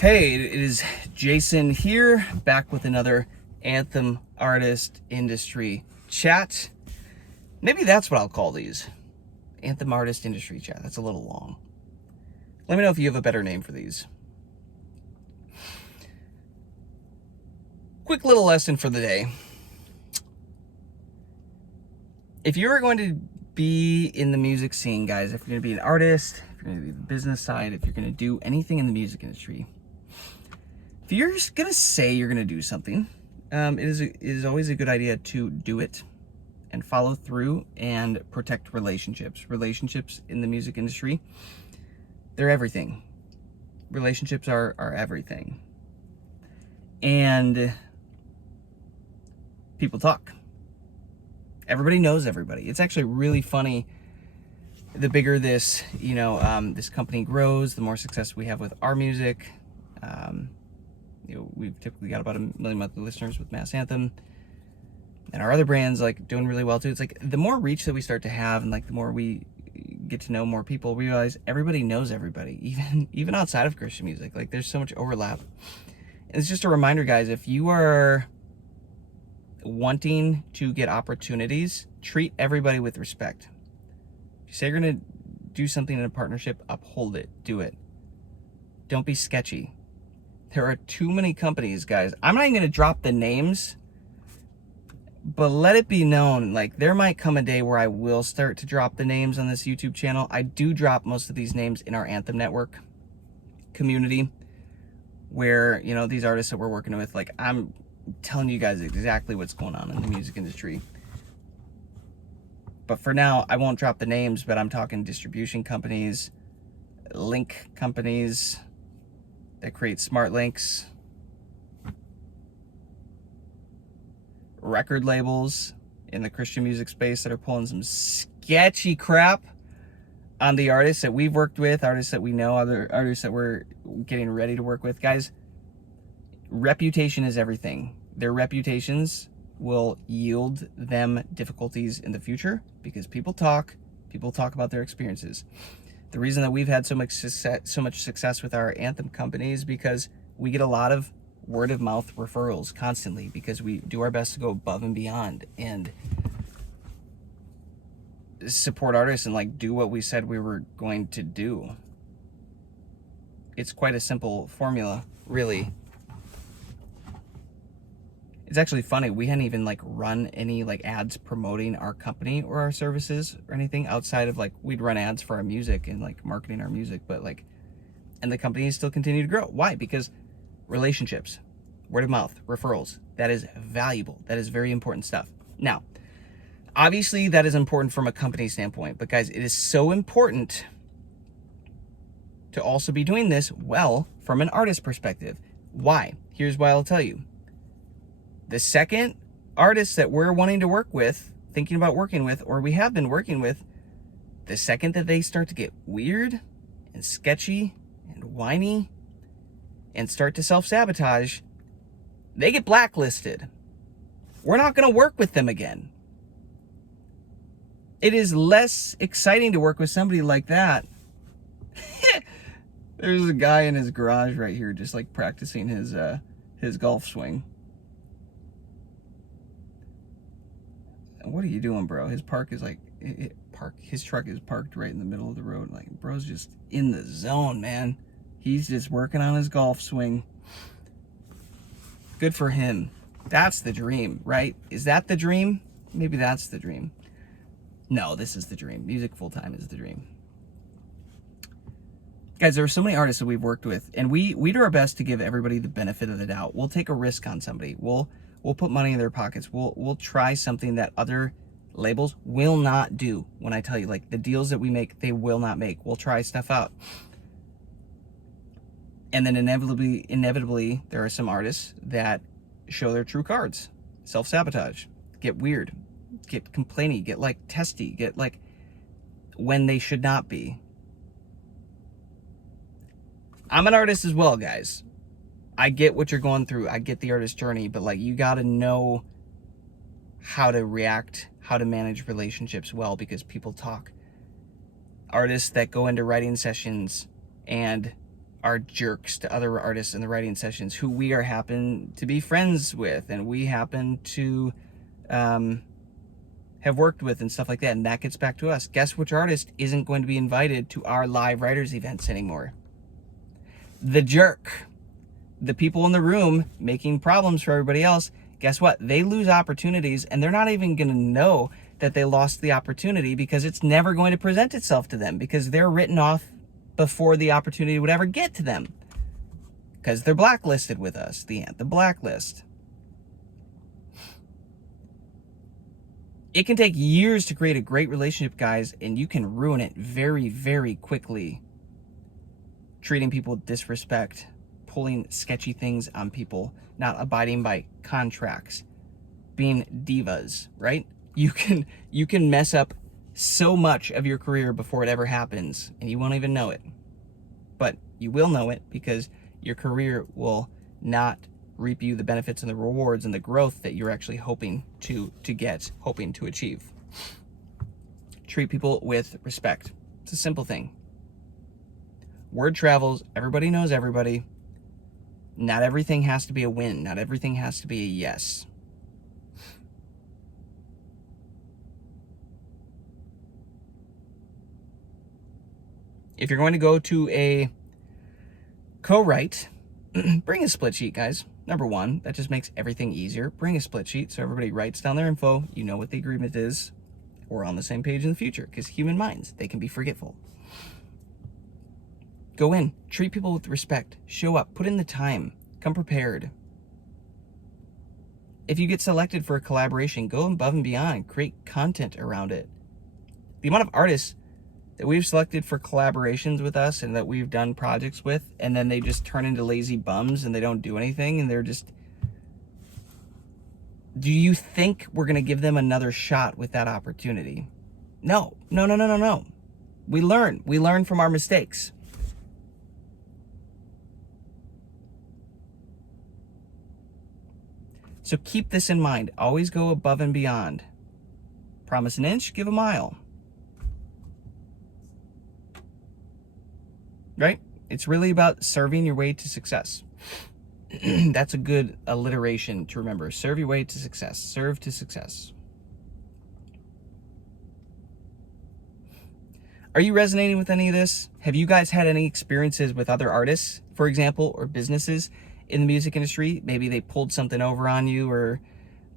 Hey, it is Jason here, back with another Anthem Artist Industry Chat. Maybe that's what I'll call these. Anthem Artist Industry Chat. That's a little long. Let me know if you have a better name for these. Quick little lesson for the day. If you're going to be in the music scene, guys, if you're going to be an artist, if you're going to be the business side, if you're going to do anything in the music industry, if you're just going to say you're going to do something, it is always a good idea to do it and follow through and protect relationships. Relationships in the music industry, they're everything. Relationships are everything. And people talk. Everybody knows everybody. It's actually really funny. The bigger this, this company grows, the more success we have with our music. We've typically got about 1 million monthly listeners with Mass Anthem, and our other brands like doing really well too. It's like the more reach that we start to have, and like the more we get to know more people, we realize everybody knows everybody, even outside of Christian music. Like there's so much overlap. And it's just a reminder, guys, if you are wanting to get opportunities, treat everybody with respect. If you say you're going to do something in a partnership, uphold it, do it. Don't be sketchy. There are too many companies, guys. I'm not even going to drop the names, but let it be known, like there might come a day where I will start to drop the names on this YouTube channel. I do drop most of these names in our Anthem Network community, where, these artists that we're working with, like I'm telling you guys exactly what's going on in the music industry. But for now, I won't drop the names, but I'm talking distribution companies, link companies that create smart links, record labels in the Christian music space that are pulling some sketchy crap on the artists that we've worked with, artists that we know, other artists that we're getting ready to work with. Guys, reputation is everything. Their reputations will yield them difficulties in the future because people talk about their experiences. The reason that we've had so much success with our Anthem company is because we get a lot of word of mouth referrals constantly, because we do our best to go above and beyond and support artists and like do what we said we were going to do. It's quite a simple formula, really. It's actually funny, we hadn't even like run any like ads promoting our company or our services or anything outside of like we'd run ads for our music and like marketing our music, but like, and the company still continue to grow. Why? Because relationships, word of mouth, referrals, that is valuable. That is very important stuff. Now, obviously that is important from a company standpoint, but guys, it is so important to also be doing this well from an artist perspective. Why? Here's why I'll tell you. The second artists that we're wanting to work with, thinking about working with, or we have been working with, the second that they start to get weird and sketchy and whiny and start to self-sabotage, they get blacklisted. We're not going to work with them again. It is less exciting to work with somebody like that. There's a guy in his garage right here just like practicing his golf swing. What are you doing, bro? His park is like, his truck is parked right in the middle of the road. Like, bro's just in the zone, man. He's just working on his golf swing. Good for him. That's the dream, right? Is that the dream? Maybe that's the dream. No, this is the dream. Music full-time is the dream. Guys, there are so many artists that we've worked with, and we do our best to give everybody the benefit of the doubt. We'll take a risk on somebody. We'll put money in their pockets. We'll try something that other labels will not do. When I tell you, like, the deals that we make, they will not make. We'll try stuff out. And then inevitably, there are some artists that show their true cards. Self-sabotage. Get weird. Get complainy. Get, like, testy. Get, like, when they should not be. I'm an artist as well, guys. I get what you're going through. I get the artist journey, but like you got to know how to react, how to manage relationships well, because people talk. Artists that go into writing sessions and are jerks to other artists in the writing sessions who we are happen to be friends with and we happen to have worked with and stuff like that. And that gets back to us. Guess which artist isn't going to be invited to our live writers events anymore? The jerk. The people in the room making problems for everybody else. Guess what? They lose opportunities and they're not even going to know that they lost the opportunity because it's never going to present itself to them because they're written off before the opportunity would ever get to them because they're blacklisted with us, the blacklist. It can take years to create a great relationship, guys, and you can ruin it very, very quickly. Treating people with disrespect, pulling sketchy things on people, not abiding by contracts, being divas, right? You can mess up so much of your career before it ever happens, and you won't even know it. But you will know it because your career will not reap you the benefits and the rewards and the growth that you're actually hoping to achieve. Treat people with respect. It's a simple thing. Word travels, everybody knows everybody. Not everything has to be a win. Not everything has to be a yes. If you're going to go to a co-write, bring a split sheet, guys. Number one, that just makes everything easier. Bring a split sheet so everybody writes down their info. You know what the agreement is. We're on the same page in the future because human minds, they can be forgetful. Go in, treat people with respect, show up, put in the time, come prepared. If you get selected for a collaboration, go above and beyond, create content around it. The amount of artists that we've selected for collaborations with us and that we've done projects with, and then they just turn into lazy bums and they don't do anything and they're just... Do you think we're going to give them another shot with that opportunity? No. We learn from our mistakes. So keep this in mind. Always go above and beyond. Promise an inch, give a mile. Right? It's really about serving your way to success. That's a good alliteration to remember. Serve your way to success. Serve to success. Are you resonating with any of this? Have you guys had any experiences with other artists, for example, or businesses in the music industry? Maybe they pulled something over on you or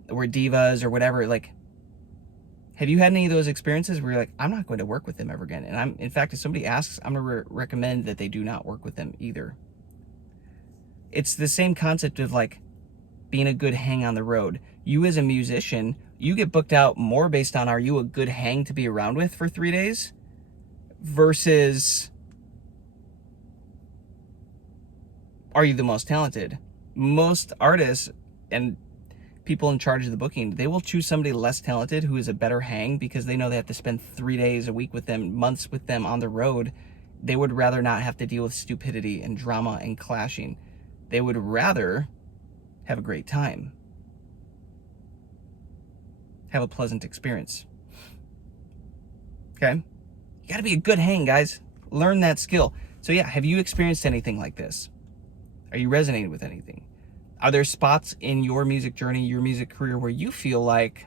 were divas or whatever. Like, have you had any of those experiences where you're like, I'm not going to work with them ever again? And in fact, if somebody asks, I'm going to recommend that they do not work with them either. It's the same concept of like being a good hang on the road. You as a musician, you get booked out more based on, are you a good hang to be around with for 3 days versus are you the most talented? Most artists and people in charge of the booking, they will choose somebody less talented who is a better hang because they know they have to spend 3 days a week with them, months with them on the road. They would rather not have to deal with stupidity and drama and clashing. They would rather have a great time. Have a pleasant experience. Okay? You gotta be a good hang, guys. Learn that skill. So yeah, have you experienced anything like this? Are you resonating with anything? Are there spots in your music journey, your music career, where you feel like,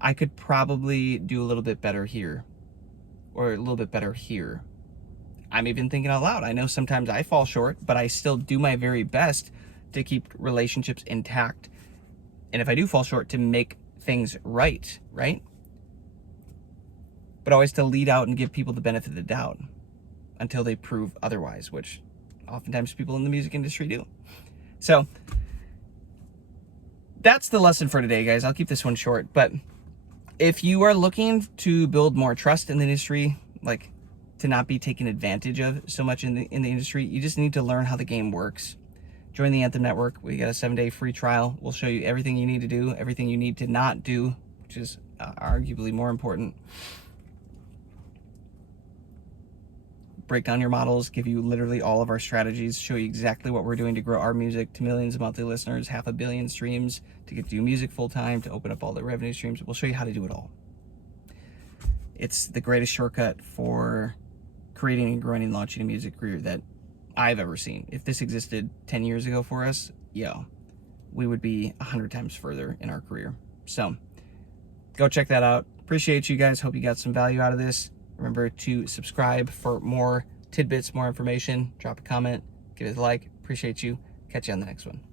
I could probably do a little bit better here, or a little bit better here? I'm even thinking out loud. I know sometimes I fall short, but I still do my very best to keep relationships intact. And if I do fall short, to make things right? But always to lead out and give people the benefit of the doubt until they prove otherwise, which oftentimes people in the music industry do. So that's the lesson for today, guys. I'll keep this one short, but if you are looking to build more trust in the industry, like to not be taken advantage of so much in the industry, you just need to learn how the game works. Join the Anthem Network. We got a 7-day free trial. We'll show you everything you need to do, everything you need to not do, which is arguably more important. Break down your models, give you literally all of our strategies, show you exactly what we're doing to grow our music to millions of monthly listeners, 500 million streams, to get to do music full time, to open up all the revenue streams. We'll show you how to do it all. It's the greatest shortcut for creating and growing and launching a music career that I've ever seen. If this existed 10 years ago for us, we would be 100 times further in our career. So go check that out. Appreciate you guys. Hope you got some value out of this. Remember to subscribe for more tidbits, more information. Drop a comment, give it a like. Appreciate you. Catch you on the next one.